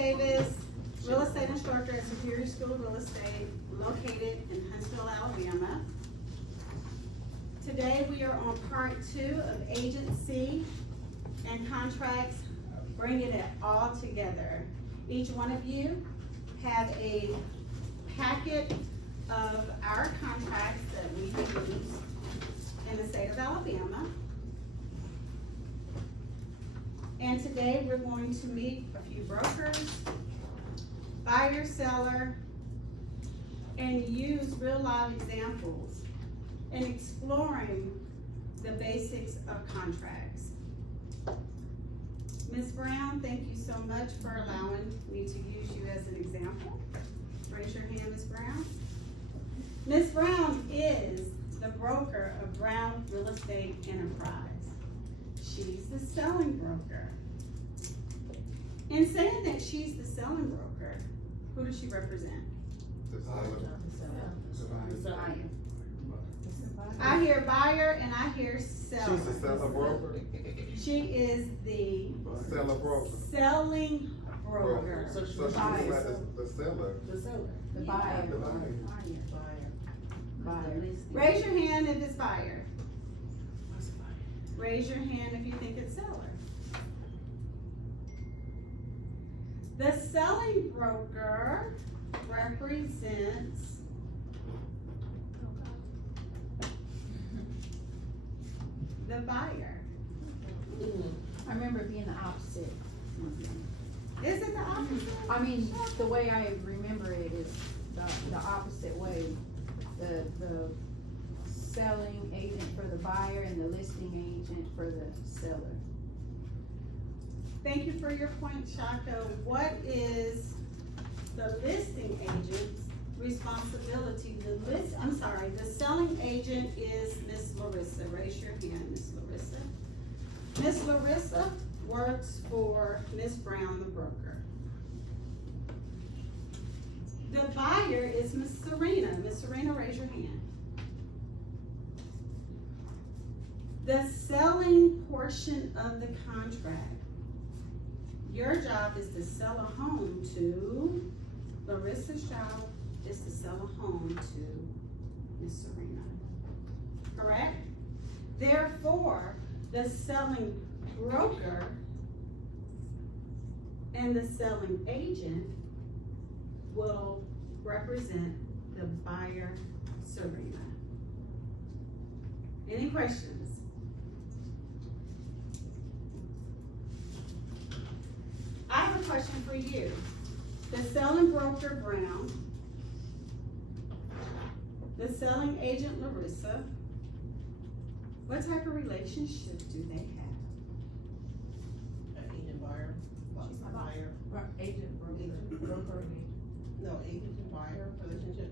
Davis, real estate instructor at Superior School of Real Estate, located in Huntsville, Alabama. Today we are on part 2 of agency and contracts, bringing it all together. Each one of you have a packet of our contracts that we use in the state of Alabama. And today we're going to meet a few brokers, buyer, seller, and use real life examples in exploring the basics of contracts. Ms. Brown, thank you so much for allowing me to use you as an example. Raise your hand, Ms. Brown. Ms. Brown is the broker of Brown Real Estate Enterprise. She's the selling broker. In saying that she's the selling broker, who does she represent? I hear buyer and I hear seller. She's the seller broker? She is the Seller broker. selling broker. So she's like the seller. The seller. The buyer. The buyer. Buyer. Raise your hand if it's buyer. Raise your hand if you think it's seller. The selling broker represents the buyer. I remember it being the opposite. Is it the opposite? I mean, the way I remember it is the opposite way. The selling agent for the buyer and the listing agent for the seller. Thank you for your point, Shaka. What is the listing agent's responsibility? The selling agent is Miss Larissa. Raise your hand, Miss Larissa. Miss Larissa works for Miss Brown, the broker. The buyer is Miss Serena. Miss Serena, raise your hand. The selling portion of the contract. Your job is to sell a home to, Larissa's job is to sell a home to Miss Serena. Correct? Therefore, the selling broker and the selling agent will represent the buyer, Serena. Any questions? I have a question for you. The selling broker, Brown, the selling agent, Larissa, what type of relationship do they have? Agent buyer. She's my boss. Buyer. Agent broker. No, agent and buyer relationship.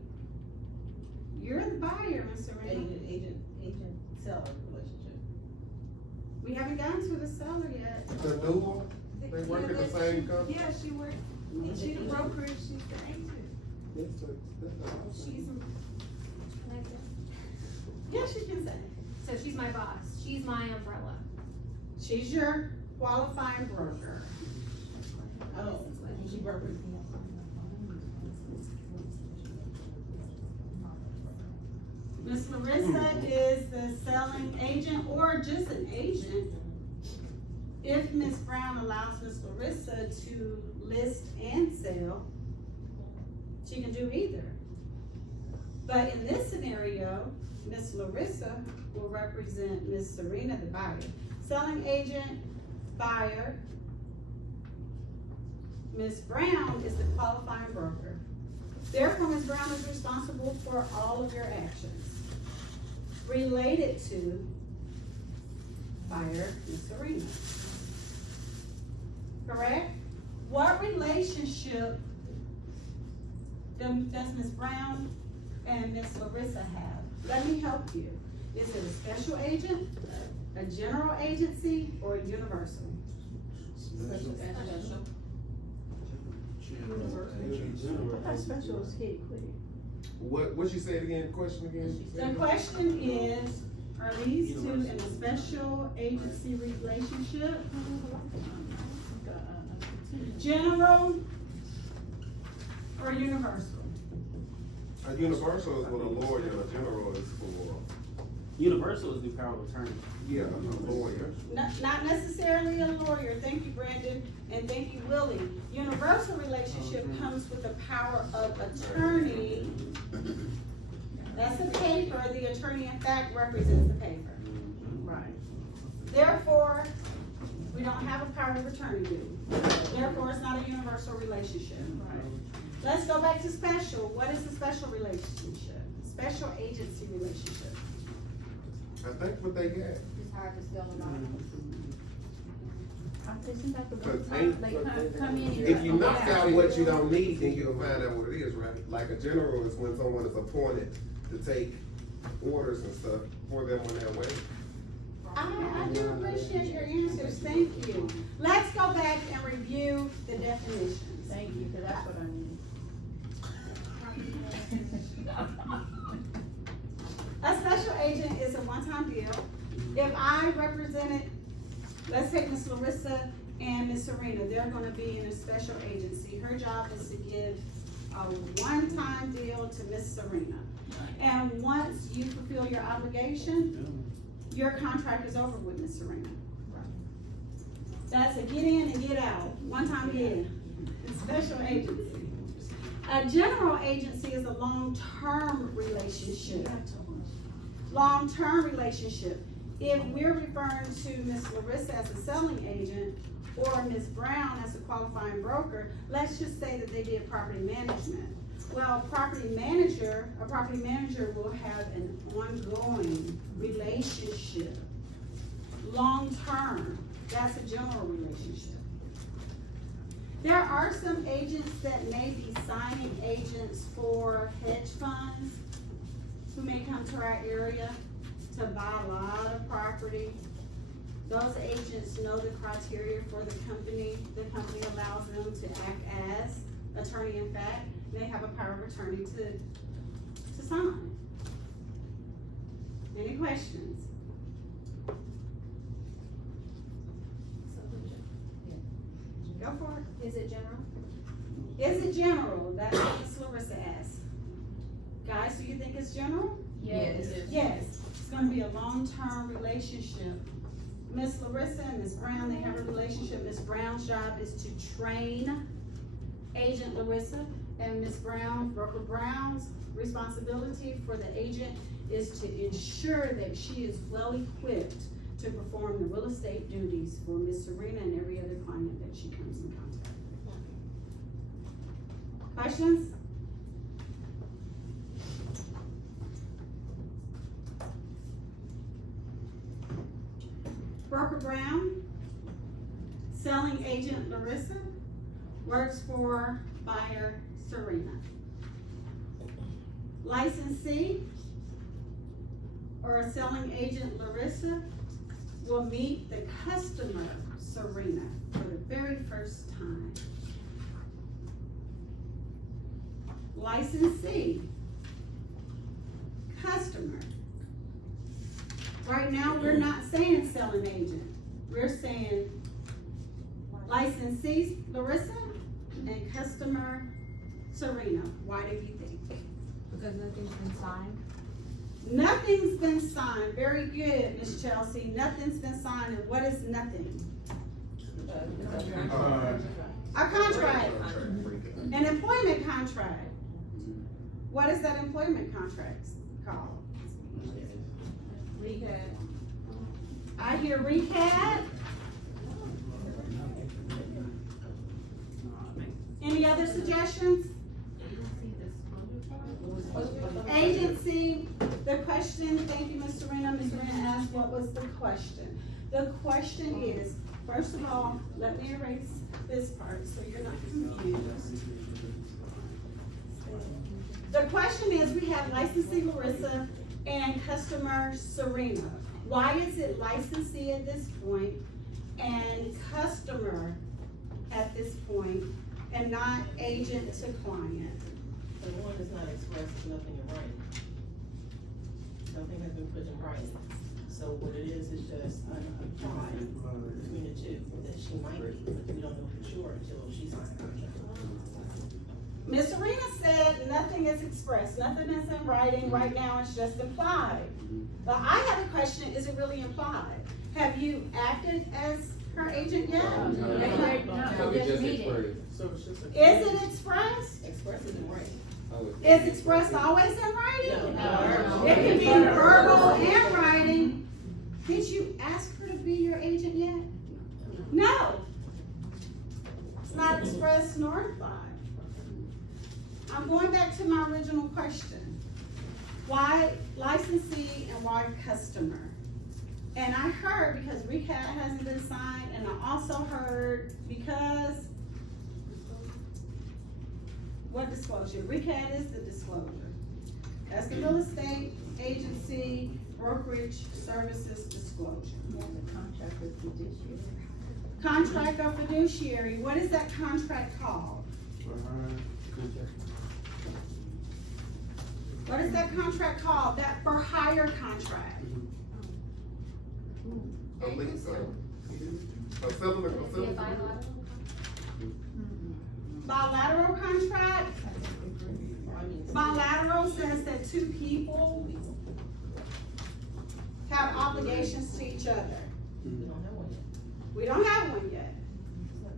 You're the buyer, Miss Serena. Agent seller relationship. We haven't gotten to the seller yet. The dual, they work at the same company? Yeah, she works, she's the broker, she's the agent. She's, Yes, you can say. so she's my boss, she's my umbrella. She's your qualifying broker. Oh, she represents. Miss Larissa is the selling agent or just an agent. If Miss Brown allows Miss Larissa to list and sell, she can do either. But in this scenario, Miss Larissa will represent Miss Serena, the buyer. Selling agent, buyer. Miss Brown is the qualifying broker. Therefore, Miss Brown is responsible for all of your actions related to buyer, Miss Serena. Correct? What relationship does Miss Brown and Miss Larissa have? Let me help you. Is it a special agent, a general agency, or a universal? Special. I thought special was hit quick. What she said again, question again? The question is, are these two in a special agency relationship? General or universal? A universal is what a lawyer and a general is for. Universal is the power of attorney. Yeah, a lawyer. Not necessarily a lawyer, thank you, Brandon, and thank you, Willie. Universal relationship comes with the power of attorney. That's the paper, the attorney in fact represents the paper. Right. Therefore, we don't have a power of attorney, do we? Therefore, it's not a universal relationship. Let's go back to special. What is a special relationship? Special agency relationship. I think what they got. It's hard to spell a lot of them. Isn't that the Because one ain't- they come in and. If you knock out what you don't need, then you'll find out what it is, right? Like a general is when someone is appointed to take orders and stuff for them on their way. I do appreciate your answers, thank you. Let's go back and review the definitions. Thank you, cause that's what I need. A special agent is a one-time deal. If I represented, let's take Miss Larissa and Miss Serena, they're gonna be in a special agency. Her job is to give a one-time deal to Miss Serena. And once you fulfill your obligation, your contract is over with Miss Serena. That's a get in and get out, one-time deal. It's special agency. A general agency is a long-term relationship. Long-term relationship. If we're referring to Miss Larissa as a selling agent or Miss Brown as a qualifying broker, let's just say that they did property management. Well, a property manager will have an ongoing relationship. Long-term, that's a general relationship. There are some agents that may be signing agents for hedge funds who may come to our area to buy a lot of property. Those agents know the criteria for the company. The company allows them to act as attorney in fact. They have a power of attorney to sign. Any questions? Go for it. Is it general? Is it general? That's what Ms. Larissa asked. Guys, do you think it's general? Yes. Yes, it's gonna be a long-term relationship. Ms. Larissa and Ms. Brown, they have a relationship. Ms. Brown's job is to train Agent Larissa, and Ms. Brown, Broker Brown's responsibility for the agent is to ensure that she is well equipped to perform the real estate duties for Ms. Serena and every other client that she comes in contact with. Questions? Broker Brown, selling agent Larissa, works for buyer Serena. Licensee or a selling agent Larissa will meet the customer Serena for the very first time. Licensee, customer. Right now, we're not saying selling agent. We're saying licensee Larissa and customer Serena. Why do you think? Because nothing's been signed. Nothing's been signed. Very good, Miss Chelsea. Nothing's been signed. And what is nothing? A contract. An employment contract. What is that employment contract called? Recap. I hear recap. Any other suggestions? Agency, the question, thank you, Ms. Serena. Ms. Serena asked what was the question. The question is, first of all, let me erase this part so you're not confused. The question is, we have licensee Larissa and customer Serena. Why is it licensee at this point and customer at this point and not agent to client? The one is not expressed, is nothing in writing. Nothing has been put in writing. So what it is just an implied between the two, that she might be, but we don't know for sure until she signs a contract. Ms. Serena said nothing is expressed, nothing is in writing, right now it's just implied. But I have a question, is it really implied? Have you acted as her agent yet? So we just explained. So it's just Is it expressed? express it in writing. Is expressed always in writing? No. It can be verbal and writing. Did you ask her to be your agent yet? No. It's not expressed nor implied. I'm going back to my original question. Why licensee and why customer? And I heard because recap hasn't been signed, and I also heard because what disclosure? Recap is the disclosure. That's the real estate agency brokerage services disclosure. Contract with fiduciary. Contract of fiduciary, what is that contract called? What is that contract called? That for hire contract? I believe so. A settlement, a settlement. Bilateral contract? Bilateral says that two people have obligations to each other. We don't have one yet. We don't have one yet. It's not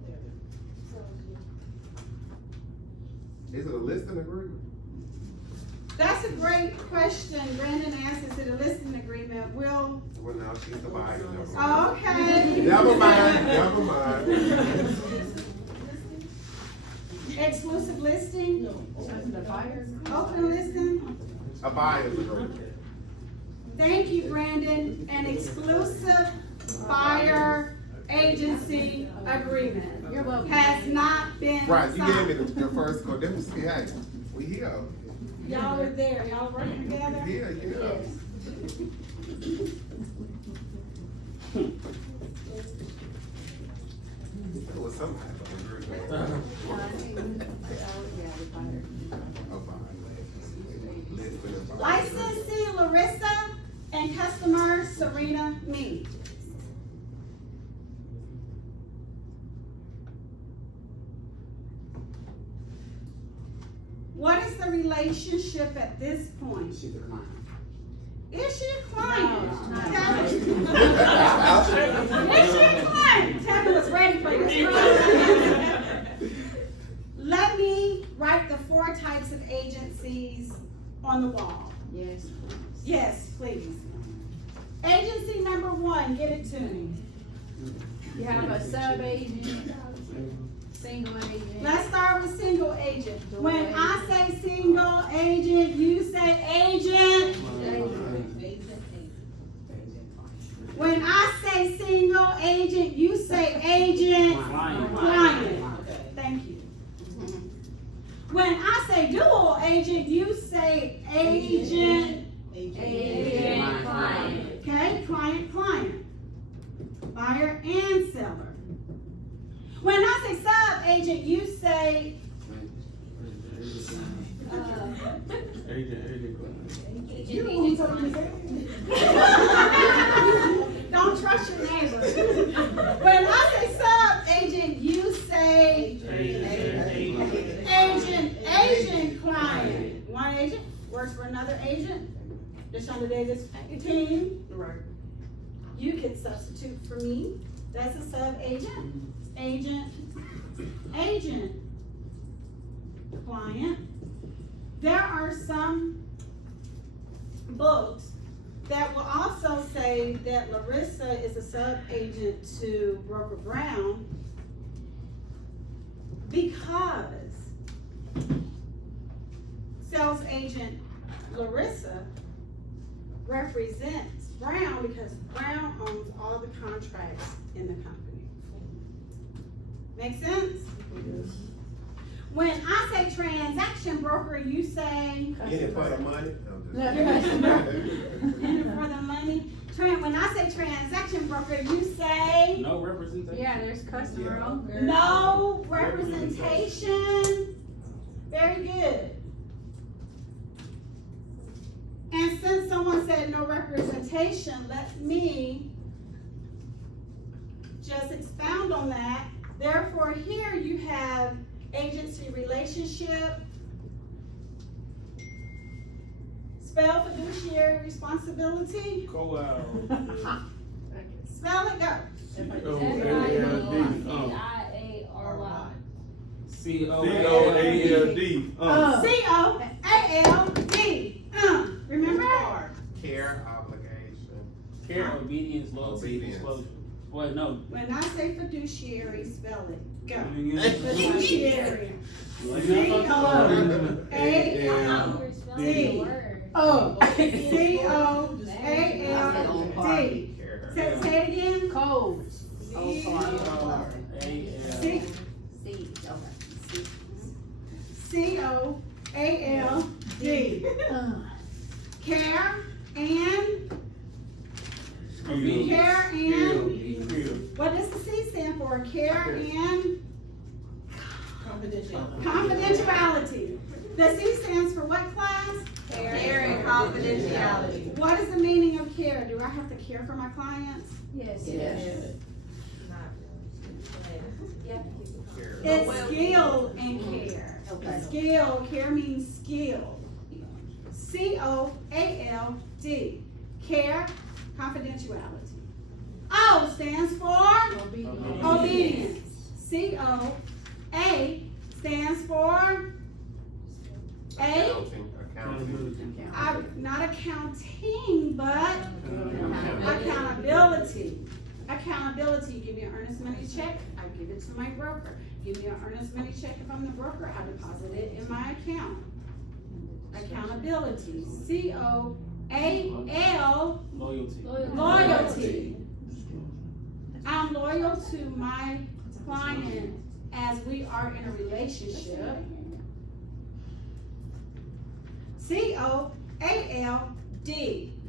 there. Is it a listing agreement? That's a great question. Brandon asked, is it a listing agreement? Well, Well, now she's the buyer. Never mind. oh, okay. Never mind, never mind. Exclusive listing, No. The buyer. open listing. A buyer's agreement. Thank you, Brandon. An exclusive buyer agency agreement You're welcome. has not been Right, you gave me signed. the first code. Them see, hey, we here. Y'all are there. Y'all are working together? Yeah, you know. It was some type of agreement. A buyer. Listing and buyer. Licensee Larissa and customer Serena Me. What is the relationship at this point? She's a client. Is she a client? No, she's not. Tell me. Is she a client? Tammy was ready for this. Let me write the 4 types of agencies on the wall. Yes. Yes, please. Agency number 1, give it to me. You have a sub-agent, single agent. Let's start with single agent. When I say single agent, you say agent. When I say single agent, you say agent. Client. Thank you. When I say dual agent, you say agent. Agent, client. Okay, client. Buyer and seller. When I say sub-agent, you say, don't trust your neighbor. When I say sub-agent, you say agent, client. One agent works for another agent. The Chanda Davis team. Right. You can substitute for me. That's a sub-agent. Agent, client. There are some books that will also say that Larissa is a sub-agent to Broker Brown because sales agent Larissa represents Brown because Brown owns all the contracts in the company. Make sense? When I say transaction broker, you say In it for the money? in it for the money. When I say transaction broker, you say No representation. Yeah, there's customer on there. no representation. Very good. And since someone said no representation, let me just expound on that. Therefore, here you have agency relationship. Spell fiduciary responsibility. Go out. Spell it, go. C-O-A-L-D. C-O-A-L-D. Remember? Care, obligation. Care, obedience, loyalty, Obedience. disclosure. Wait, no. When I say fiduciary, spell it, go. C-O-A-L-D. Fiduciary. C-O-A-L-D. Say it again. Codes. C-O-A-L-D. Care and, what does the C stand for? Care and confidentiality. The C stands for what, class? Care and confidentiality. What is the meaning of care? Do I have to care for my clients? Yes. It's skill and care. Okay. Skill, care means skill. C-O-A-L-D. Care, confidentiality. O stands for obedience. C-O-A stands for not accounting, but accountability. Accountability, you give me an earnest money check, I give it to my broker. Give me an earnest money check if I'm the broker, I deposit it in my account. Accountability, C-O-A-L, Loyalty. loyalty. I'm loyal to my client as we are in a relationship. C-O-A-L-D.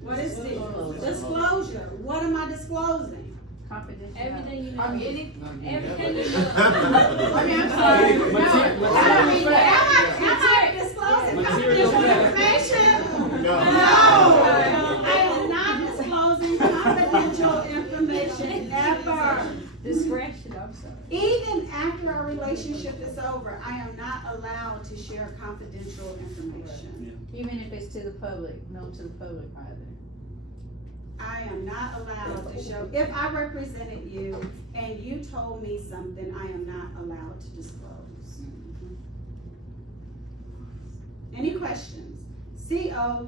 What is D? Disclosure. What am I disclosing? Confidentiality. Everything you know. Everything you know. I mean, I'm sorry. Am I disclosing confidential information? No. I am not disclosing confidential information ever. Discretion, I'm sorry. Even after our relationship is over, I am not allowed to share confidential information. Even if it's to the public, known to the public either. I am not allowed to show, if I represented you and you told me something, I am not allowed to disclose. Any questions? C-O-A-L-D,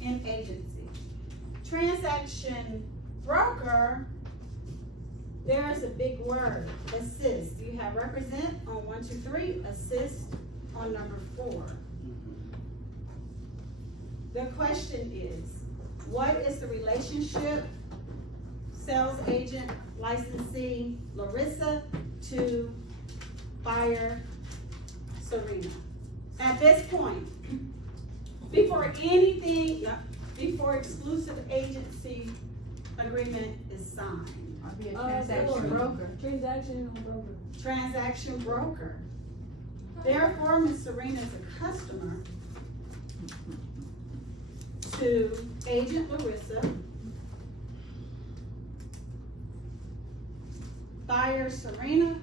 in agency. Transaction broker, there's a big word, assist. You have represent on 1, 2, 3, assist on number 4. The question is, what is the relationship, sales agent, licensee, Larissa, to buyer, Serena? At this point, before before exclusive agency agreement is signed. I'll be a transaction broker. Transaction broker. Therefore, Ms. Serena is a customer to Agent Larissa. Buyer Serena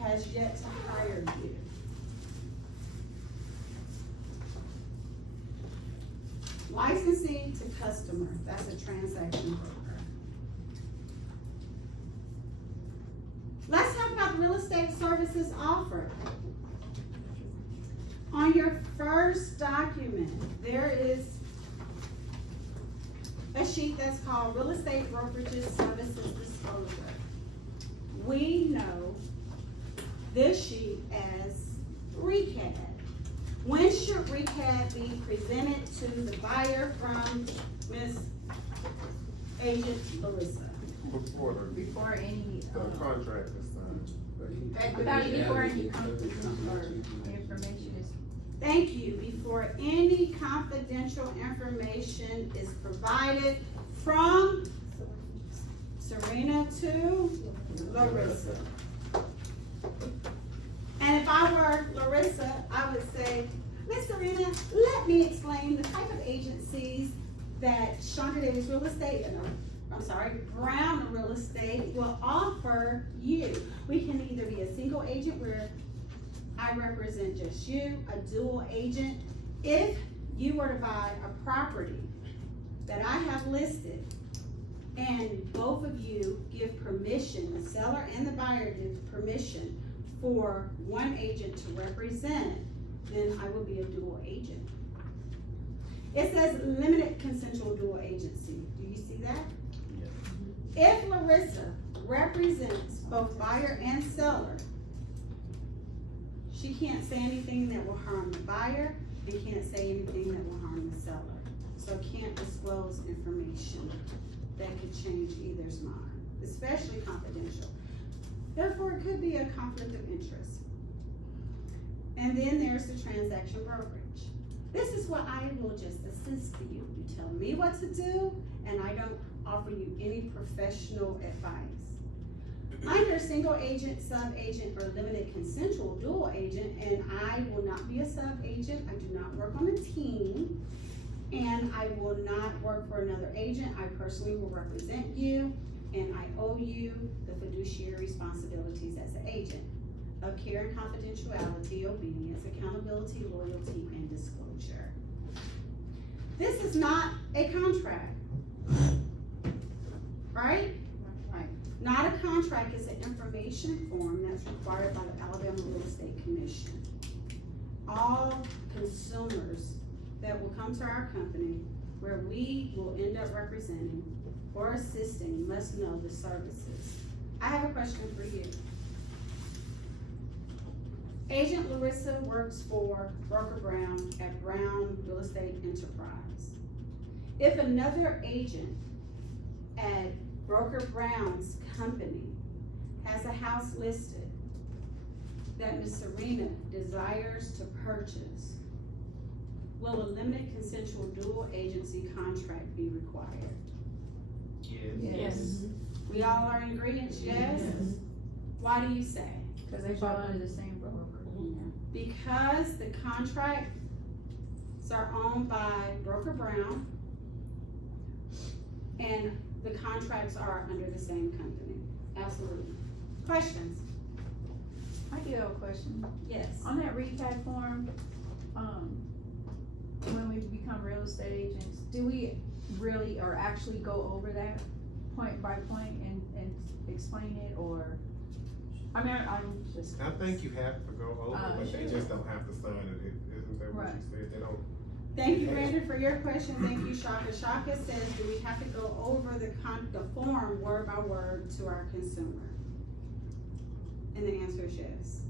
has yet to hire you. Licensee to customer, that's a transaction broker. Let's talk about real estate services offered. On your first document, there is a sheet that's called Real Estate Brokerages Services Disclosure. We know this sheet as RECAD. When should RECAD be presented to the buyer from Ms. Agent Larissa? Before any, The contract is signed. without before any confidential information is. Thank you. Before any confidential information is provided from Serena to Larissa. And if I were Larissa, I would say, Miss Serena, let me explain the type of agencies that Chanda Davis Real Estate, Brown Real Estate will offer you. We can either be a single agent where I represent just you, a dual agent. If you were to buy a property that I have listed and both of you give permission, the seller and the buyer give permission for one agent to represent, then I will be a dual agent. It says limited consensual dual agency. Do you see that? If Larissa represents both buyer and seller, she can't say anything that will harm the buyer and can't say anything that will harm the seller. So can't disclose information that could change either's mind, especially confidential. Therefore, it could be a conflict of interest. And then there's the transaction brokerage. This is what I will just assist you. You tell me what to do, and I don't offer you any professional advice. Under single agent, sub-agent, or limited consensual dual agent, and I will not be a sub-agent, I do not work on a team, and I will not work for another agent. I personally will represent you, and I owe you the fiduciary responsibilities as an agent of care and confidentiality, obedience, accountability, loyalty, and disclosure. This is not a contract, right? Right. Not a contract, it's an information form that's required by the Alabama Real Estate Commission. All consumers that will come to our company, where we will end up representing or assisting, must know the services. I have a question for you. Agent Larissa works for Broker Brown at Brown Real Estate Enterprise. If another agent at Broker Brown's company has a house listed that Ms. Serena desires to purchase, will a limited consensual dual agency contract be required? Yes. We all are in agreement, yes? Why do you say? Cause they fall under the same broker. Because the contracts are owned by Broker Brown and the contracts are under the same company. Absolutely. Questions? I do have a question. Yes. On that recap form, when we become real estate agents, do we really or actually go over that point by point and explain it, or? I mean, I'm just. I think you have to go over, but they Sure. just don't have to sign it, isn't that what Right. you said? They don't. Thank you, Brandon, for your question. Thank you, Shaka. Shaka says, do we have to go over the form word by word to our consumer? And the answer is yes.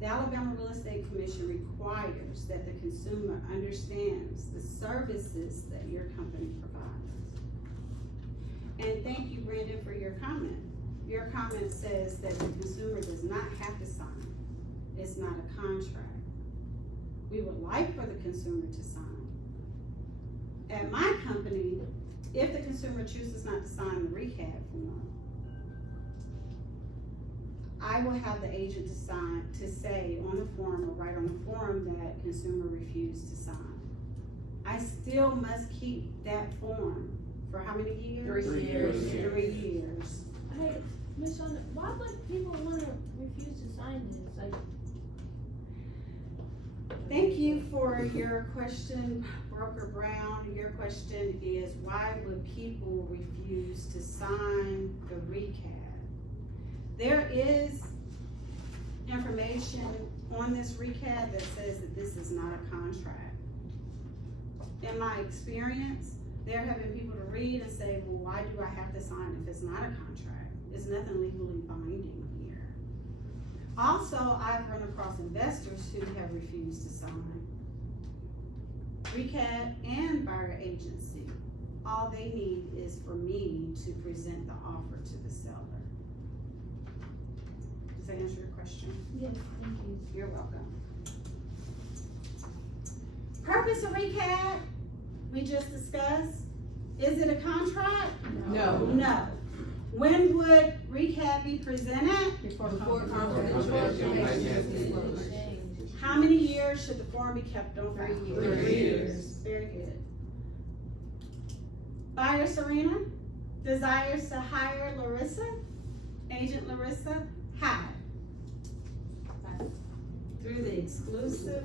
The Alabama Real Estate Commission requires that the consumer understands the services that your company provides. And thank you, Brandon, for your comment. Your comment says that the consumer does not have to sign. It's not a contract. We would like for the consumer to sign. At my company, if the consumer chooses not to sign the recap form, I will have the agent to sign, to say on the form or write on the form that consumer refused to sign. I still must keep that form for how many years? 3 years. 3 years. Hey, Miss Chanda, why would people wanna refuse to sign this? Like, Thank you for your question, Broker Brown. Your question is, why would people refuse to sign the recap? There is information on this recap that says that this is not a contract. In my experience, there have been people to read and say, well, why do I have to sign if it's not a contract? There's nothing legally binding here. Also, I've run across investors who have refused to sign. Recap and buyer agency, all they need is for me to present the offer to the seller. Does that answer your question? yes, thank you. You're welcome. Purpose of recap, we just discussed. Is it a contract? No. No. When would recap be presented? Before How many years should the form be kept on file? 3 years. Very good. Buyer Serena desires to hire Larissa, Agent Larissa, How? Through the exclusive.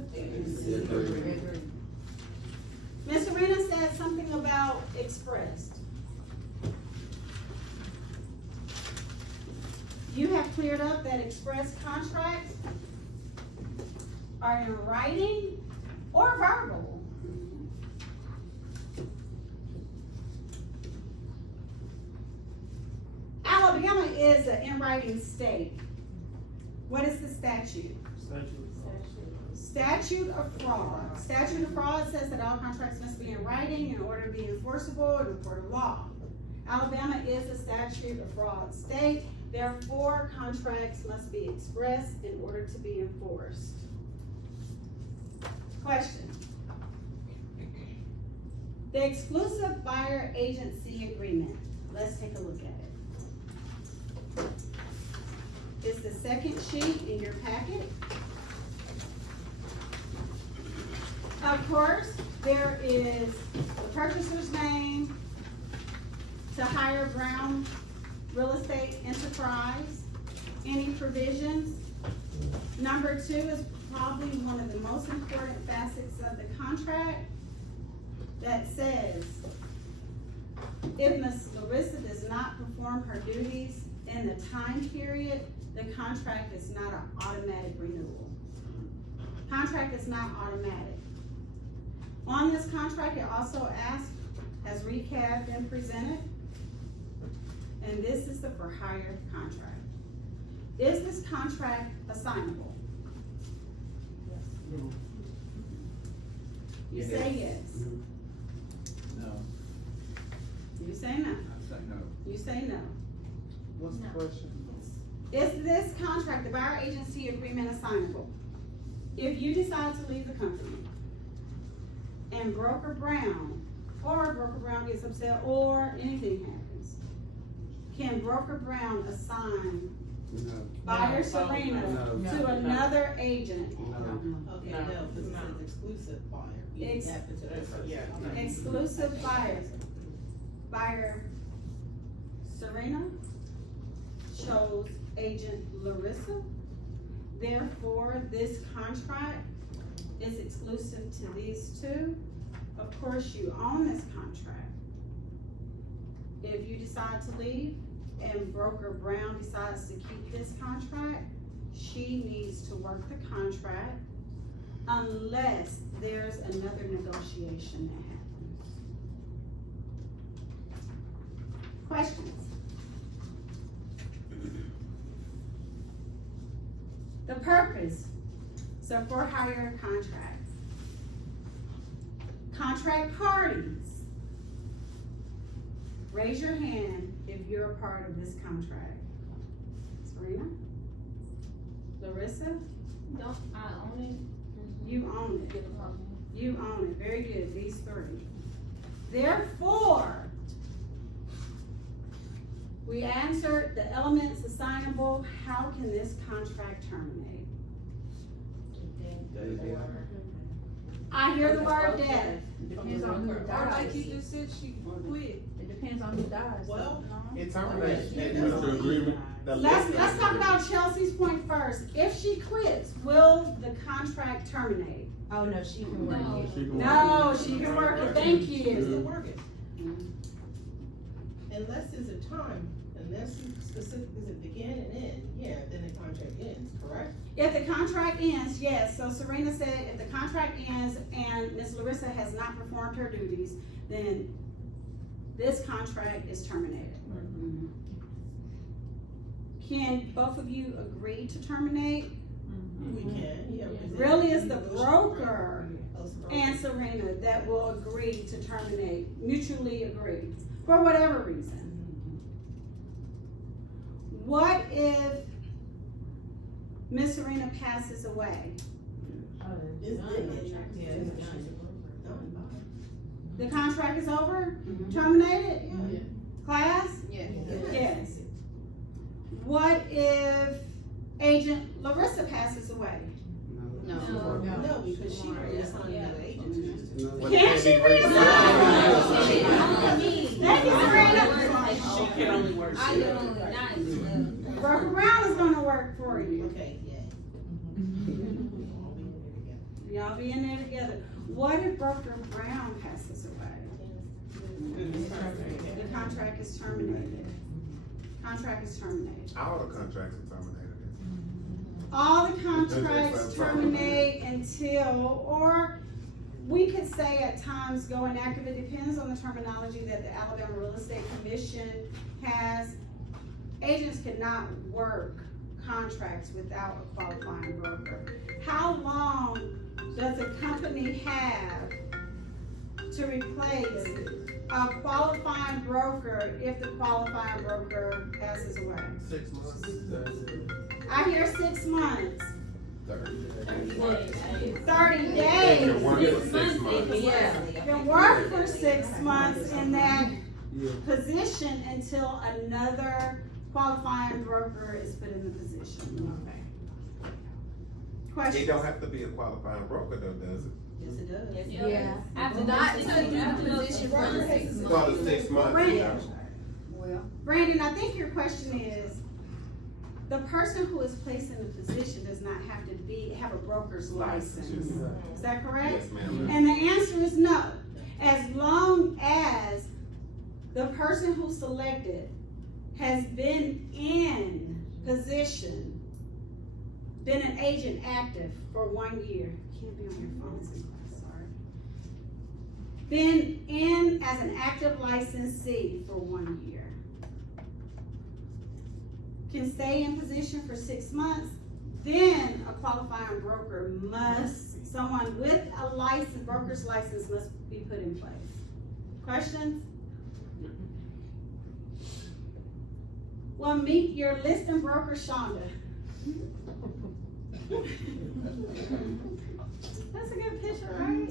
Ms. Serena said something about expressed. You have cleared up that express contracts are in writing or verbal. Alabama is an in writing state. What is the statute? Statute of fraud. Statute of fraud says that all contracts must be in writing in order to be enforceable in a court of law. Alabama is a statute of fraud state, therefore contracts must be expressed in order to be enforced. Question. The exclusive buyer agency agreement. Let's take a look at it. It's the second sheet in your packet. Of course, there is the purchaser's name, to hire Brown Real Estate Enterprise, any provisions. Number 2 is probably one of the most important facets of the contract that says, if Ms. Larissa does not perform her duties in the time period, the contract is not an automatic renewal. Contract is not automatic. On this contract, it also asks, has recap been presented? And this is the for hire contract. Is this contract assignable? Yes. You say yes. No. You say no. I say no. You say no. What's the question? Is this contract, the buyer agency agreement, assignable? If you decide to leave the company and Broker Brown, or Broker Brown gets upset, or anything happens, can Broker Brown assign buyer Serena to another agent? Okay, no, this is an exclusive buyer. Ex- Happens to us, yeah. Exclusive buyer. Buyer Serena chose agent Larissa. Therefore, this contract is exclusive to these two. Of course, you own this contract. If you decide to leave and Broker Brown decides to keep this contract, she needs to work the contract unless there's another negotiation that happens. Questions? The purpose, so for hire contract. Contract parties. Raise your hand if you're a part of this contract. Serena? Larissa? Don't I own it? You own it. You own it. Very good, these 3. Therefore, we answered the elements assignable. How can this contract terminate? I hear the word death. Depends on who Or like dies. you just said, she quit. It depends on who dies. Well, It terminates. That's the agreement. Let's talk about Chelsea's point first. If she quits, will the contract terminate? Oh, no, she can work No. it. No, she can work it. Thank Still you. working. Unless there's a time, unless you specifically said begin and end, yeah, then the contract ends, correct? If the contract ends, yes. So Serena said if the contract ends and Ms. Larissa has not performed her duties, then this contract is terminated. Can both of you agree to terminate? We can, yeah. Really, it's the broker and Serena that will agree to terminate, mutually agree, for whatever reason. What if Miss Serena passes away? It's done. Yeah, it's done. The contract is over? Terminated? Yeah. Class? Yeah. Yes. What if Agent Larissa passes away? No, because she already assigned another agent. Can she resign? Thank you, Serena. She can only work. I don't, not. Broker Brown is gonna work for you. Okay, yeah. Y'all be in there together. What if Broker Brown passes away? The contract is terminated. Contract is terminated. All the contracts are terminated. All the contracts terminate until, or we could say at times go inactive. It depends on the terminology that the Alabama Real Estate Commission has. Agents cannot work contracts without a qualifying broker. How long does a company have to replace a qualifying broker if the qualifying broker passes away? 6 months. I hear 6 months. 30 30 days. Can work for 6 months. Can work for 6 months in that position until another qualifying broker is put in the position. Okay. It Question? don't have to be a qualifying broker though, does it? Yes, it does. Yeah. After Not the to the position for the 6 months. For the 6 months. Brandon. Well, Brandon, I think your question is, the person who is placed in the position does not have to have a broker's license. Is that correct? Yes, ma'am. And the answer is no. As long as the person who selected has been in position, been an agent active for 1 year. Can't be on your phones in class, sorry. Been in as an active licensee for 1 year. Can stay in position for 6 months, then a qualifying broker someone with a license, broker's license must be put in place. Questions? Well, meet your listing broker, Chanda. That's a good picture, right?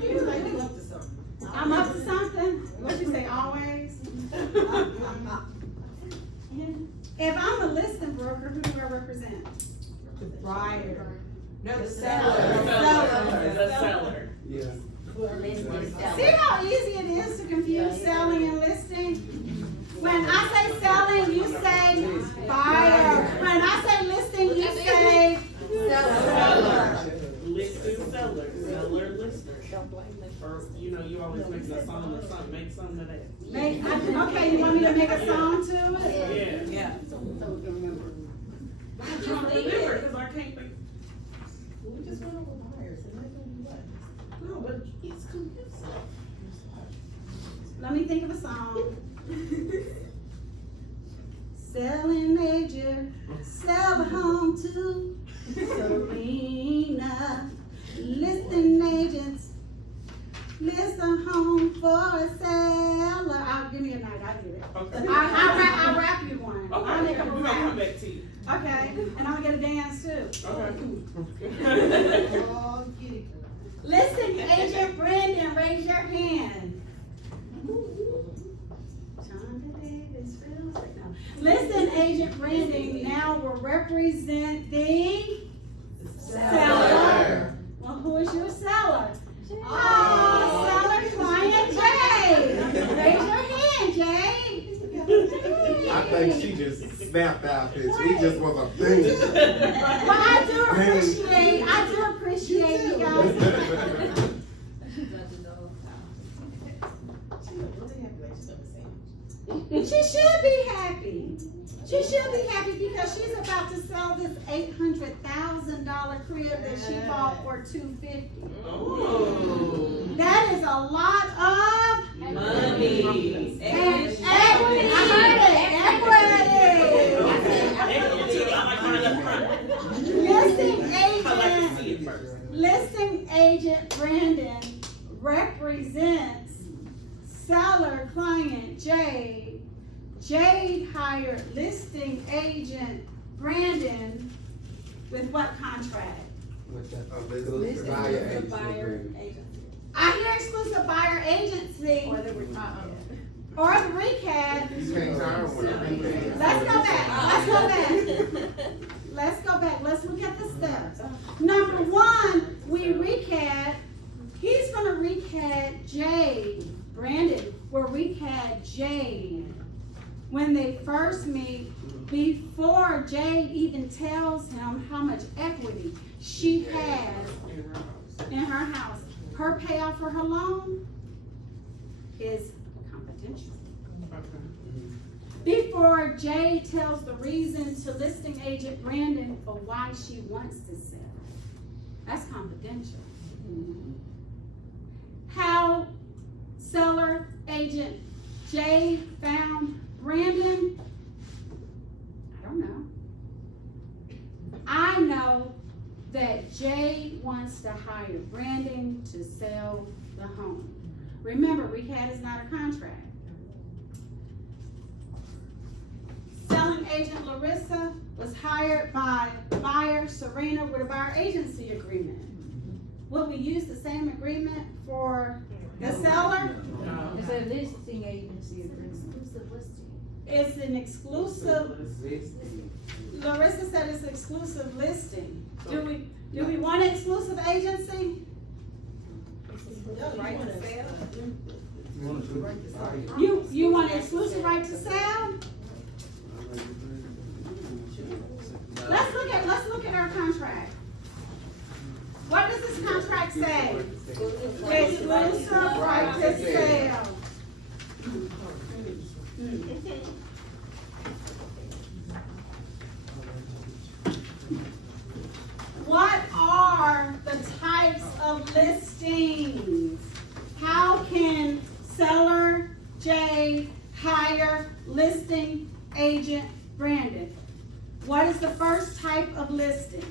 He's like, you up to something. I'm up to something. What you say, always? If I'm a listing broker, who do I represent? The buyer. No, the seller. seller. The seller. Yeah. See how easy it is to confuse selling and listing? When I say selling, you say buyer. When I say listing, you say Seller. Listing seller, seller lister. Or, you know, you always make a song or something, make something of that. okay, you want me to make a song to it? Yeah. Yeah. I'm trying to remember, cause I can't think. We just went over buyers, and I don't know what. No, but it's confusing. Let me think of a song. Selling major, sell a home to Serena. Listing agents, list a home for a seller. Give me a night, I'll do it. Okay. I'll rap you one. I'll Okay, make up a we're gonna come rap. back to you. Okay, and I'm gonna get a dance too. Okay. Oh, get it. Listing agent Brandon, raise your hand. Chanda Davis feels like no. Listing agent Brandon now will represent the seller. Well, who is your seller? Oh, seller client Jay. Raise your hand, Jay. I think she just snapped out this. He just was a thing. Well, I do appreciate you guys. She should be happy. She should be happy because she's about to sell this $800,000 crib that she bought for $250,000. Oh. That is a lot of Money. equity. I heard it. Equity. Listing agent Brandon represents seller client Jade. Jade hired listing agent Brandon with what contract? With that. Listing Buyer agent. I hear exclusive buyer agency or the, or the recap. You can't tire with a Let's go back. Let's go back. Let's look at the steps. Number one, we recap. He's gonna recap Jade. Brandon will recap Jade when they first meet, before Jade even tells him how much equity she has in her house, her payoff for her loan is confidential. Before Jade tells the reason to listing agent Brandon for why she wants to sell, that's confidential. How seller agent Jade found Brandon, I don't know. I know that Jade wants to hire Brandon to sell the home. Remember, recap is not a contract. Selling agent Larissa was hired by buyer Serena with a buyer agency agreement. Will we use the same agreement for the seller? It's a listing agency agreement. It's an exclusive, Larissa said it's exclusive listing. Do we want an exclusive agency? You want an exclusive right to sell? Let's look at our contract. What does this contract say? Exclusive right to sell. What are the types of listings? How can seller J hire listing agent Brandon? What is the first type of listing?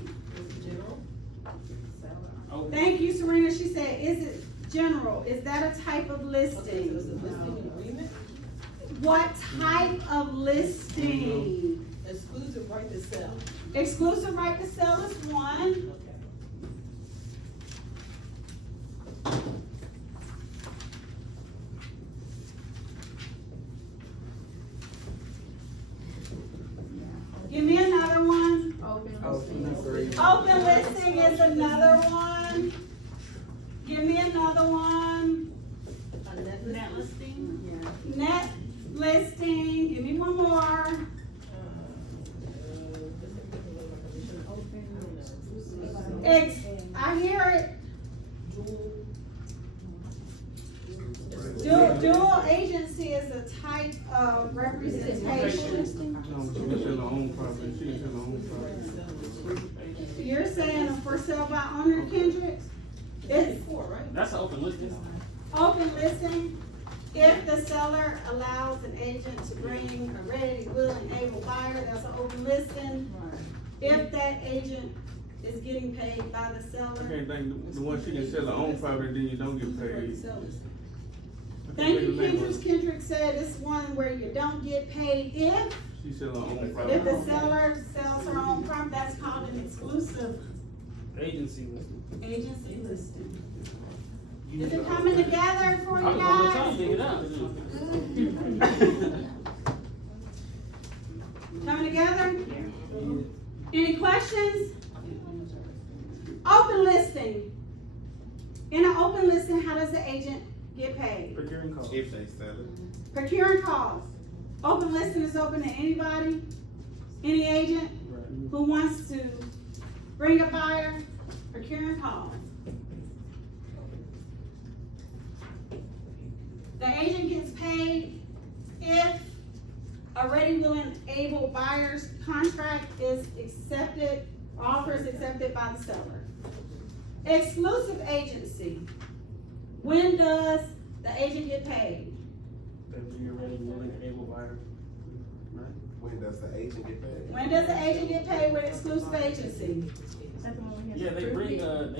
Thank you, Serena. She said, is it general? Is that a type of listing? What type of listing? Exclusive right to sell. Exclusive right to sell is one. Give me another one. Open listing is another one. Give me another one. Net listing? Net listing, give me one more. I hear it. Dual agency is a type of representation. You're saying a for sale by owner, Kendrick? It's That's an open listing. open listing. If the seller allows an agent to bring a ready, willing, able buyer, that's an open listing. If that agent is getting paid by the I seller. can't think, the one she can sell her own property, then you don't get paid. Thank you, Kendrick. Kendrick said it's one where you don't get paid if She sell her own the property. seller sells her own property. That's called an exclusive Agency listing. agency listing. Is it coming together for you I'm gonna try to guys? figure it out. Coming together? Any questions? Open listing. In an open listing, how does the agent get paid? Procuring costs. If they sell it. Procuring costs. Open listing is open to anybody, any agent who wants to bring a buyer, procuring costs. The agent gets paid if a ready, willing, able buyer's contract is accepted, offer is accepted by the seller. Exclusive agency. When does the agent get paid? If you're ready, willing, able buyer. When does the agent get paid? When does the agent get paid with exclusive agency? Yeah, they bring a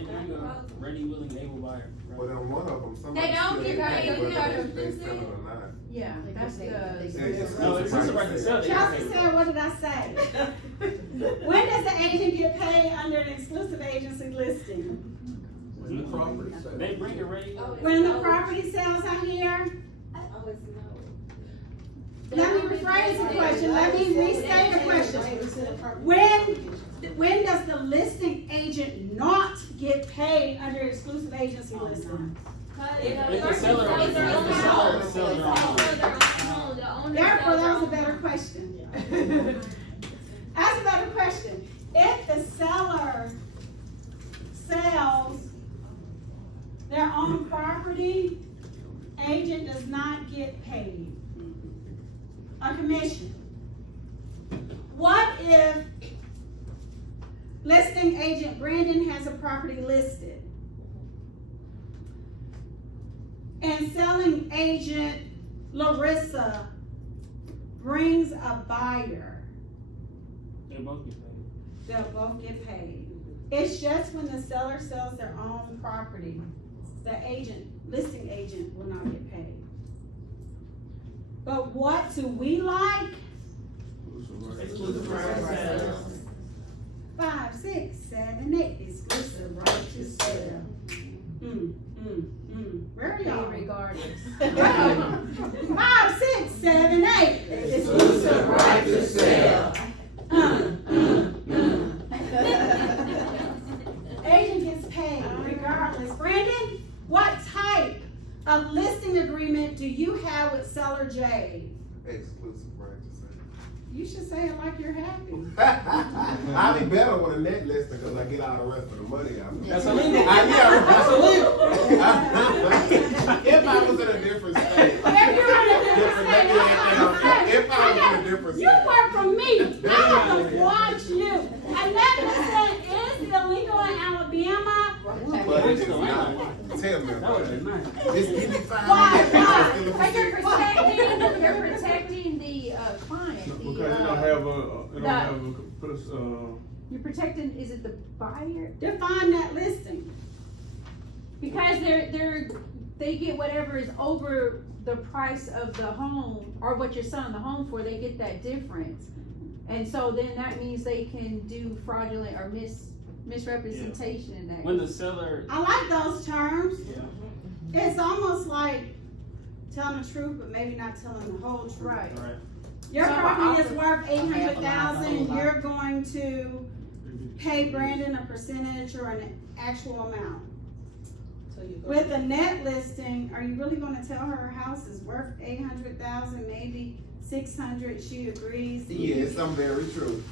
ready, willing, able buyer. Well, then one of them, somebody. They don't still get ain't paid, whether you they know, sell it or not. Yeah, that's They the. just- No, it's just a right to sell. They get Chelsea paid. said, what did I say? When does the agent get paid under an exclusive agency listing? When the property sale. They bring a ready. When the property sells out here? Let me rephrase the question, let me restate the question. When does the listing agent not get paid under exclusive agency listing? If the seller sells their own. Therefore, that was a better question. That's a better question. If the seller sells their own property, agent does not get paid a commission. What if listing agent Brandon has a property listed and selling agent Larissa brings a buyer? They both get paid. They'll both get paid. It's just when the seller sells their own property, the listing agent will not get paid. But what do we like? Exclusive right to sell. 5, 6, 7, 8, exclusive right to sell. Where are y'all? Regardless. 5, 6, 7, 8, exclusive right to sell. Agent gets paid regardless. Brandon, what type of listing agreement do you have with seller J? Exclusive right to sell. You should say it like you're happy. I'll be better with a net listing because I get all the rest of the money out. That's illegal. That's illegal. If I was in a different state. If you're in a different state, If I was in a different you state. work for me. I have to watch you. And that is illegal in Alabama. But it's not. Tell me That about would it. be nice. It's give me 5 Why? minutes. Why? But you're protecting the client. Because they don't have You're protecting, is it the buyer? Define that listing. Because they get whatever is over the price of the home, or what you're selling the home for, they get that difference. And so then that means they can do fraudulent or misrepresentation in that. When the seller, I like those terms. yeah, It's almost like telling the truth, but maybe not telling the whole truth. Right. right, Your So property is offer- worth 800,000, half you're going to pay Brandon a percentage or an actual amount. So you go. With a net listing, are you really gonna tell her her house is worth 800,000, maybe 600, she agrees? Yes, I'm very true.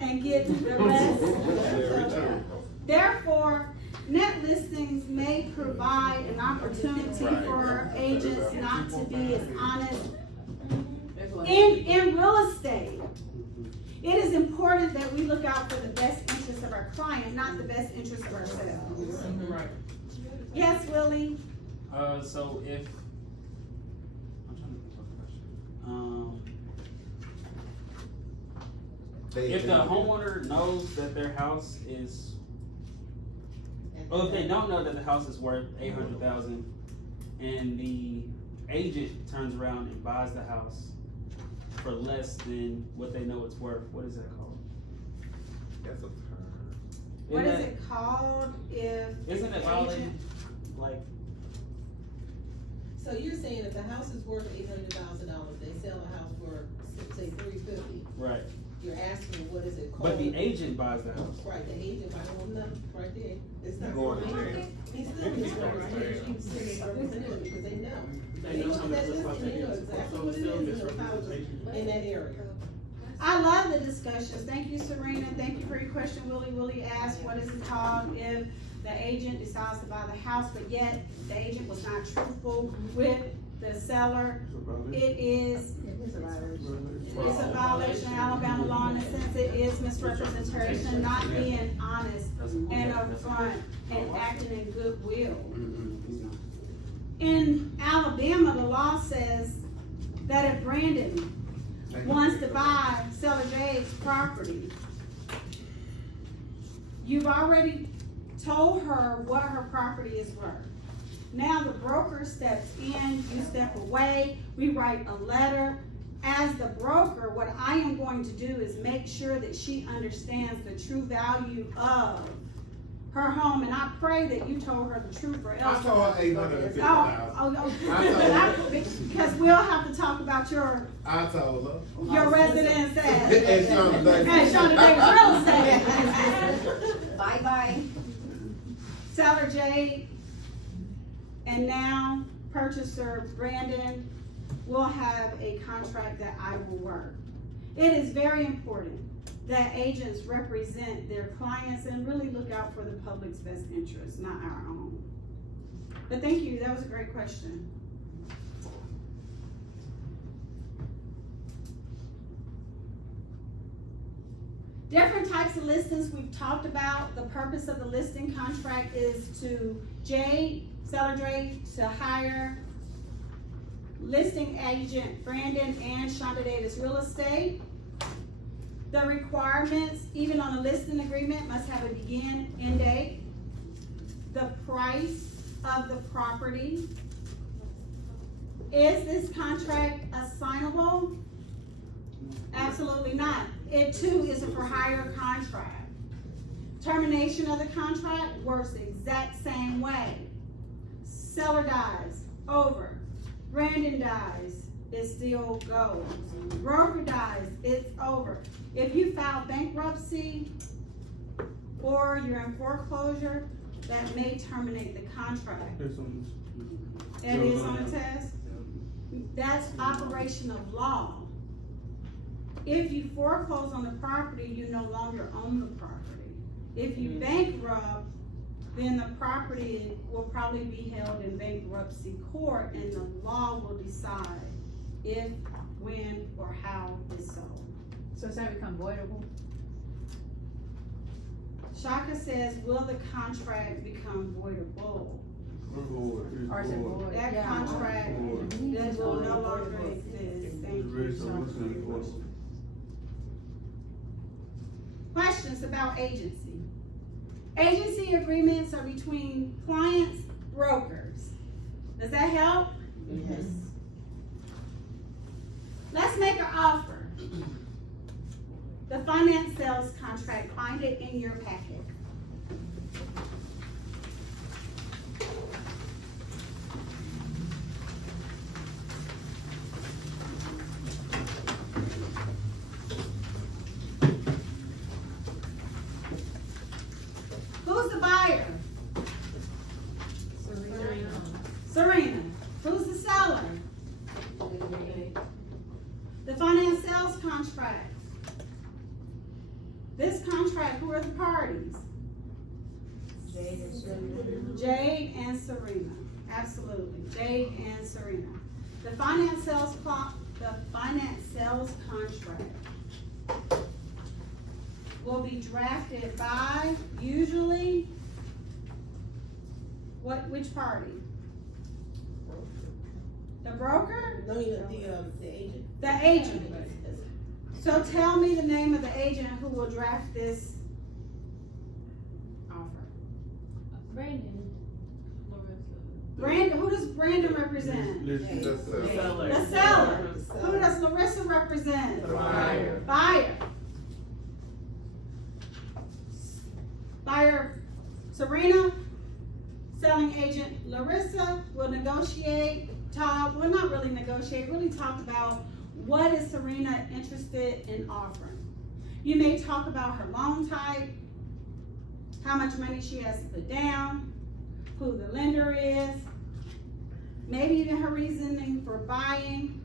And get the rest? Very true. Therefore, net listings may provide an opportunity for agents not to be as honest. In real estate, it is important that we look out for the best interest of our client, not the best interest of ourselves. Right. Yes, Willie? so if, I'm trying to think of a question. If the homeowner knows that their house is, well, if they don't know that the house is worth 800,000 and the agent turns around and buys the house for less than what they know it's worth, what is that called? That's a term. What is it called if? Isn't it violating, like, So you're saying if the house is worth $800,000, they sell a house for, say, $350, right, you're asking, what is it called? but the agent buys the house. Right, the agent, I don't know, right there, it's not. Going to jail. He's still misrepresenting, because they know. They know how much it's like They know that. exactly So what it's it still is in the house misrepresentation. in that area. I love the discussions. Thank you, Serena. Thank you for your question. Willie asked, what is it called if the agent decides to buy the house, but yet the agent was not truthful with the seller? It is, it's a violation of Alabama law in the sense it is misrepresentation, not being honest and upfront and acting in goodwill. In Alabama, the law says that if Brandon wants to buy seller J's property, you've already told her what her property is worth. Now the broker steps in, you step away, we write a letter. As the broker, what I am going to do is make sure that she understands the true value of her home, and I pray that you told her the truth, or else. I told her 850,000. Because we'll have to talk about your I told her. residence And as Chanda Davis. and Chanda Davis real estate. Bye-bye. Seller J and now purchaser Brandon will have a contract that I will work. It is very important that agents represent their clients and really look out for the public's best interest, not our own. But thank you, that was a great question. Different types of listings we've talked about. The purpose of the listing contract is to seller Dre to hire listing agent Brandon and Chanda Davis Real Estate. The requirements, even on a listing agreement, must have a begin, end date. The price of the property. Is this contract assignable? Absolutely not. It too is a for hire contract. Termination of the contract works the exact same way. Seller dies, over. Brandon dies, it still goes. Broker dies, it's over. If you file bankruptcy or you're in foreclosure, that may terminate the contract. It is on the test. That's operation of law. If you foreclose on the property, you no longer own the property. If you bankrupt, then the property will probably be held in bankruptcy court and the law will decide if, when, or how it's sold. So does that become voidable? Shaka says, will the contract become voidable? Or is it void? That Yeah. contract that will no longer exist. Thank you. Questions about agency. Agency agreements are between clients, brokers. Does that help? Yes. Let's make an offer. The finance sales contract, find it in your packet. Who's the buyer? Serena. Who's the seller? The finance sales contract. This contract, who are the parties? Jade and Serena. Absolutely. Jade and Serena. The finance sales contract will be drafted by usually which party? The broker? No, the agent. The agent. So tell me the name of the agent who will draft this offer. Brandon, who does Brandon represent? The seller. The seller. Who does Larissa represent? The buyer. Buyer. Buyer, Serena. Selling agent Larissa will negotiate, well, not really negotiate, really talk about what is Serena interested in offering. You may talk about her loan type, how much money she has to put down, who the lender is, maybe even her reasoning for buying.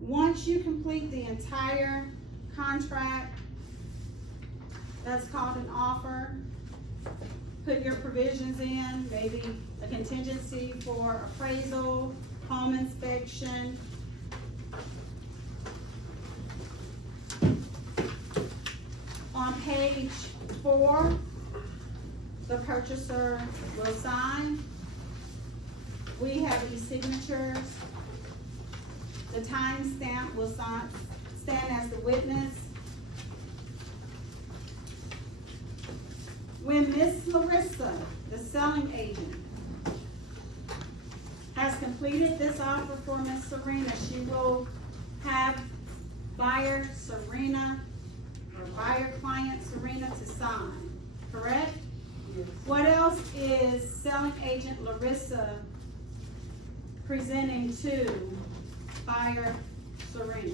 Once you complete the entire contract, that's called an offer. Put your provisions in, maybe a contingency for appraisal, home inspection. On page 4, the purchaser will sign. We have e-signatures. The timestamp will stand as the witness. When Miss Larissa, the selling agent, has completed this offer for Miss Serena, she will have buyer Serena or buyer client Serena to sign, correct? Yes. What else is selling agent Larissa presenting to buyer Serena?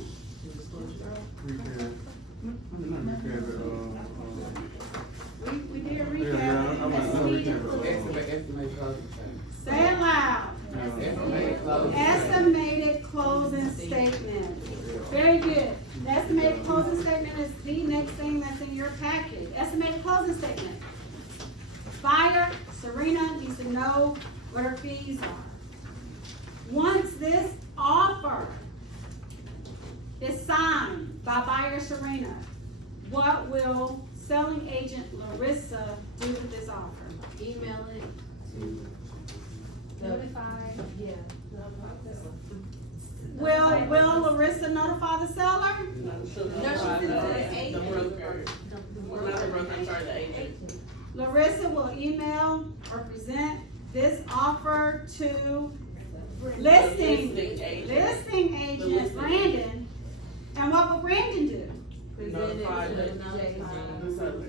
We did a recap. Say it loud. you. The estimated closing statement is the next thing that's in your packet. Estimated closing statement. Buyer, Serena, needs to know what her fees are. Once this offer is signed by buyer Serena, what will selling agent Larissa do with this offer? Email it to notify, yeah. Will Larissa notify the seller? No, she'll No, notify she's the the agent. broker. Not the broker, I'm sorry, the agent. Larissa will email or present this offer to listing agent Brandon. And what will Brandon do? Notify the seller.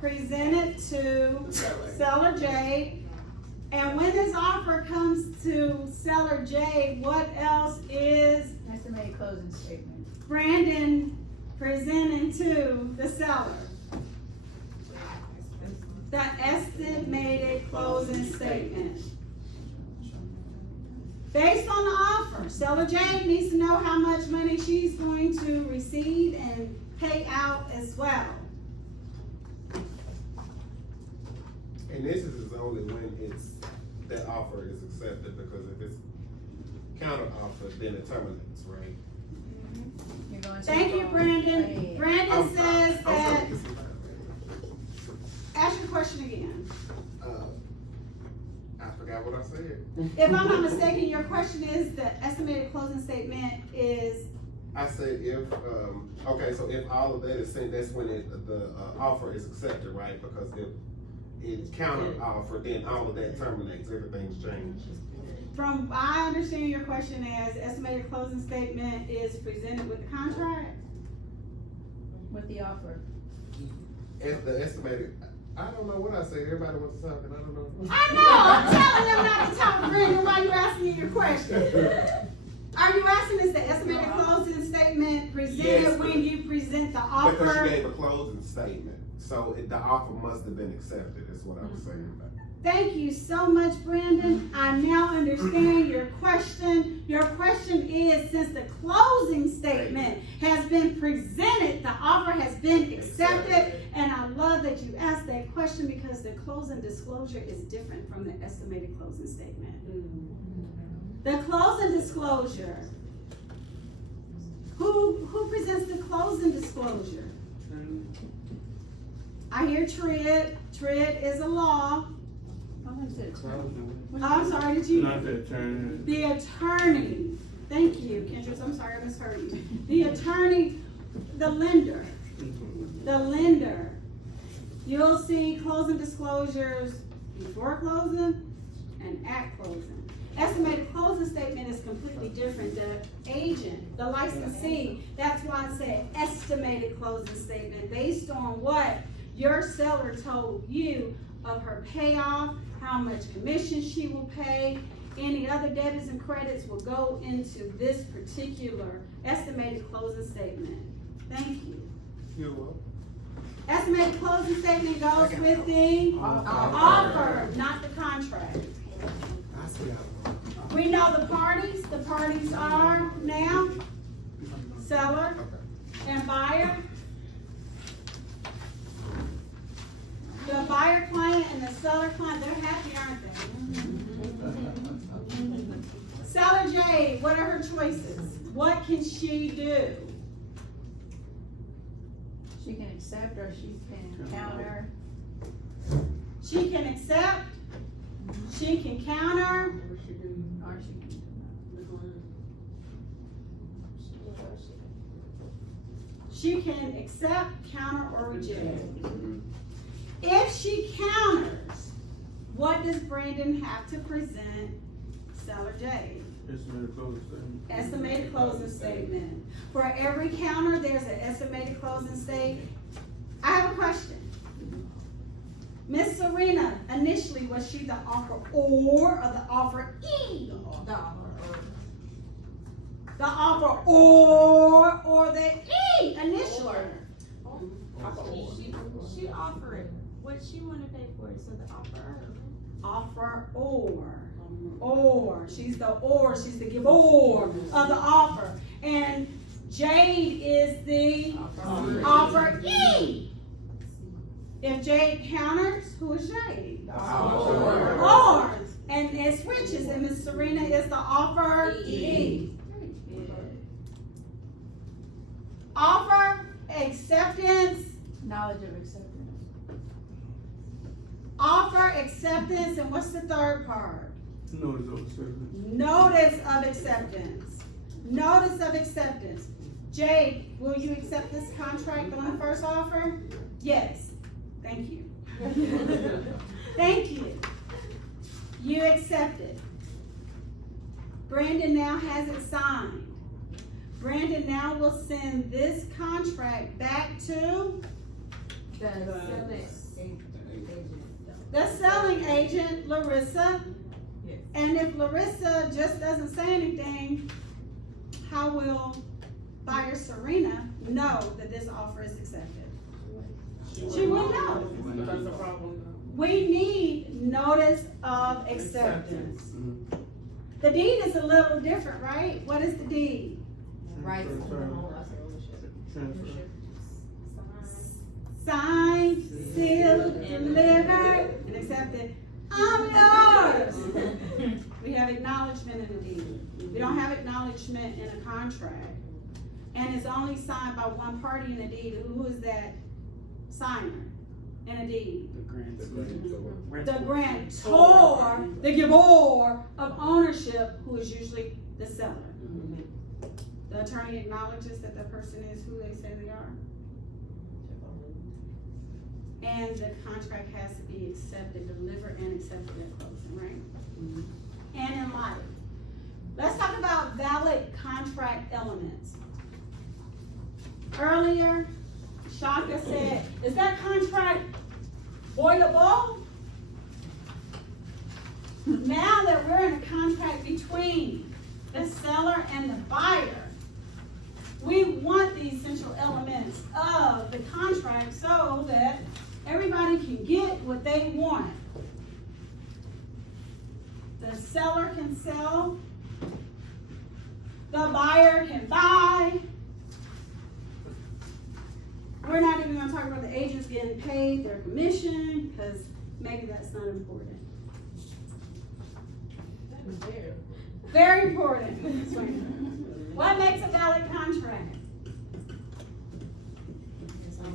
Present it to Seller. seller J. And when this offer comes to seller J, what else is Estimated closing statement. Brandon presenting to the seller? The estimated closing statement. Based on the offer, seller J needs to know how much money she's going to receive and pay out as well. And this is only when that offer is accepted, because if it's counter offer, then it terminates, right? You're going to. Thank you, Brandon. Brandon says that, ask your question again. I forgot what I said. If I'm not mistaken, your question is the estimated closing statement is, I said okay, so if all of that is sent, that's when the offer is accepted, right? Because if it's counter offer, then all of that terminates, everything's changed. from, I understand your question as estimated closing statement is presented with the contract? With the offer. As the estimated, I don't know what I said, everybody was talking, I don't know. I know, I'm telling them not to talk, Brandon, while you asking your question. Are you asking is the estimated closing statement presented Yes, when you present the Because you offer? gave a closing statement, so the offer must have been accepted, is what I was saying. Thank you so much, Brandon. I now understand your question. Your question is, since the closing statement has been presented, the offer has been accepted, and I love that you asked that question because the closing disclosure is different from the estimated closing statement. The closing disclosure, who presents the closing disclosure? I hear TRID. TRID is a law. I'm sorry, did you? Not the attorney. The attorney. Thank you, Kendra. I'm sorry, I misheard you. The attorney, the lender. The lender. You'll see closing disclosures before closing and at closing. Estimated closing statement is completely different. The agent, the licensee, that's why I said estimated closing statement based on what your seller told you of her payoff, how much commission she will pay, any other debits and credits will go into this particular estimated closing statement. Thank you. You're welcome. Estimated closing statement goes with the offer, not the contract. We know the parties. The parties are now seller and buyer. The buyer client and the seller client, they're happy, aren't they? Seller J, what are her choices? What can she do? She can accept or she can counter. She can accept, she can counter, Or she can. she can accept, counter, or reject. If she counters, what does Brandon have to present seller J? Estimated closing statement. Estimated closing statement. For every counter, there's an estimated closing statement. I have a question. Miss Serena, initially, was she the offer or the offer E? The offer. The offer or the E initially? She offered what she wanna pay for it, so the offer. Offer or. She's the giver of the offer. And Jade is the offeree. If Jade counters, who is Jade? Lord. And it switches, and Miss Serena is the offeree. Offer, acceptance, Knowledge of acceptance. offer, acceptance, and what's the third part? Notice of acceptance. Notice of acceptance. Notice of acceptance. Jade, will you accept this contract on the first offer? Yes. Thank you. Thank you. You accept it. Brandon now has it signed. Brandon now will send this contract back to the selling agent, Larissa. And if Larissa just doesn't say anything, how will buyer Serena know that this offer is accepted? She will know. That's a problem. We need notice of acceptance. The deed is a little different, right? What is the deed? Rights in the Transfer. home, I say ownership. Signed, sealed, delivered, and accepted. I'm yours. We have acknowledgement in the deed. We don't have acknowledgement in a contract. And it's only signed by one party in the deed. Who is that signer in a deed? The grantor. The grantor, the giver of ownership, who is usually the seller. The attorney acknowledges that the person is who they say they are. And the contract has to be accepted, delivered, and accepted at closing, right? And in life. Let's talk about valid contract elements. Earlier, Chanda said, is that contract voidable? Now that we're in a contract between the seller and the buyer, we want the essential elements of the contract so that everybody can get what they want. The seller can sell, the buyer can buy. We're not even gonna talk about the agents getting paid their commission, because maybe that's not important. Very important. What makes a valid contract?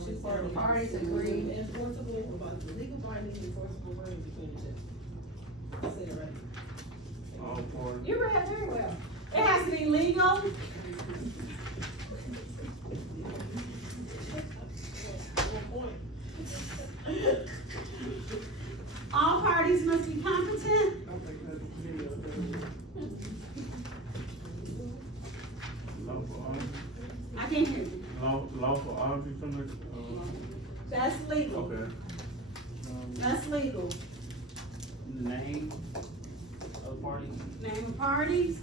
Two parties agree. Enforceable, about the legal binding enforceable wording between the two. I said it right. All parties. You read very well. It has to be legal. All parties must be competent. Lawful object. I can't hear you. Lawful object from the, That's legal. okay. That's legal. The name of the party, Name of parties.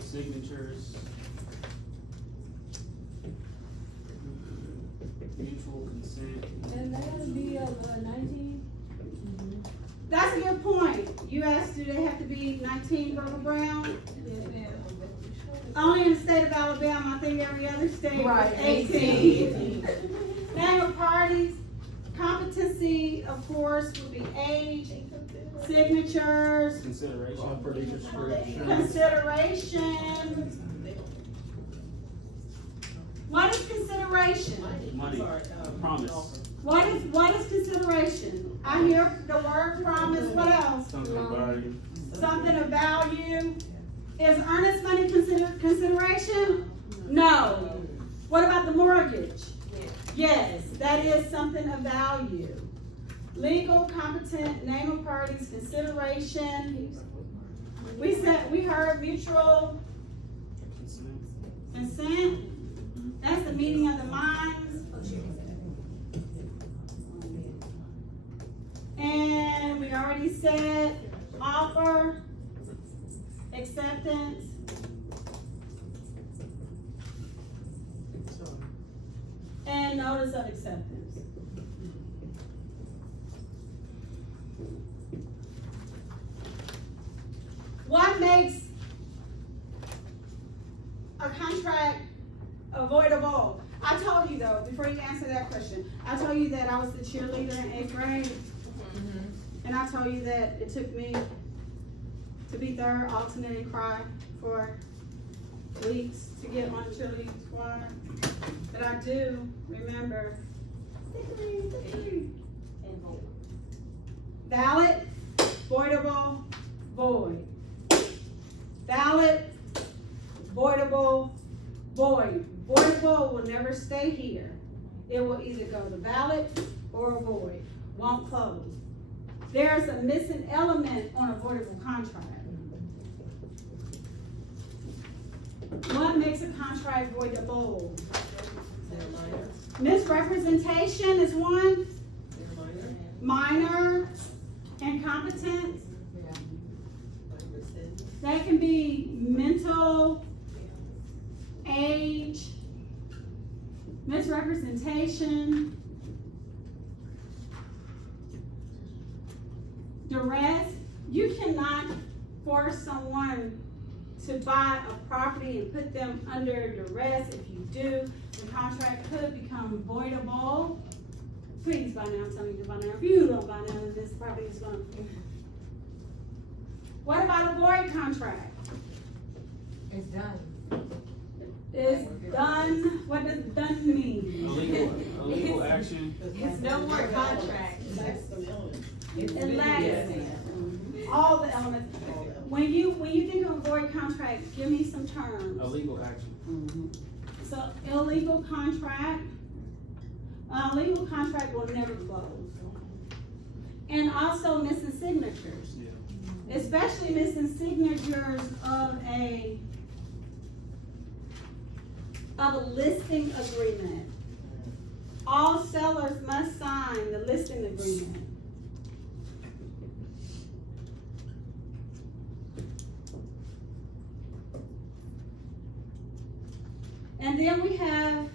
signatures, mutual consent. And that'll be 19? That's a good point. You asked, do they have to be 19 Brother Brown? Only in the state of Alabama. I think every other state Right, is 18. Name of parties. Competency, of course, would be age, signatures, Consideration. consideration. What is consideration? Money. Promise. What is consideration? I hear the word promise. What else? Something about you. Something of value. Is earnest money considered consideration? No. What about the mortgage? Yes, that is something of value. Legal, competent, name of parties, consideration. We heard mutual consent. That's the meeting of the minds. And we already said offer, acceptance, and notice of acceptance. What makes a contract avoidable. I told you though, before you answer that question, I told you that I was the cheerleader in 8th grade. And I told you that it took me to be third alternate and cry for weeks to get on the cheerleading squad. But I do remember ballot, voidable, void. Ballot, voidable, void. Voidable will never stay here. It will either go to ballot or void. Won't close. There's a missing element on a voidable contract. What makes a contract voidable? Misrepresentation is one. Minor. Incompetence. That can be mental, age, misrepresentation, duress. You cannot force someone to buy a property and put them under duress. If you do, the contract could become voidable. Please buy now, I'm telling you to buy now. If you don't buy now, then this property is gonna. What about a void contract? It's done. It's done. What does done mean? Illegal action. It's no more contract. It lacks all the elements. When you think of a void contract, give me some terms. Illegal action. So illegal contract. Legal contract will never close. And also missing signatures. Yeah. Especially missing signatures of a listing agreement. All sellers must sign the listing agreement. And then we have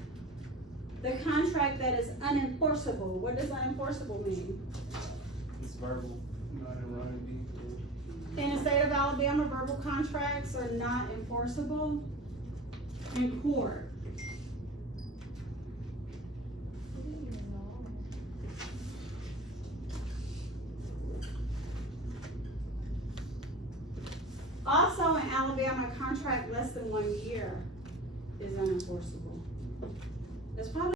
the contract that is unenforceable. What does unenforceable mean? It's verbal. Not in writing. In the state of Alabama, verbal contracts are not enforceable in court. Also in Alabama, a contract less than 1 year is unenforceable. That's probably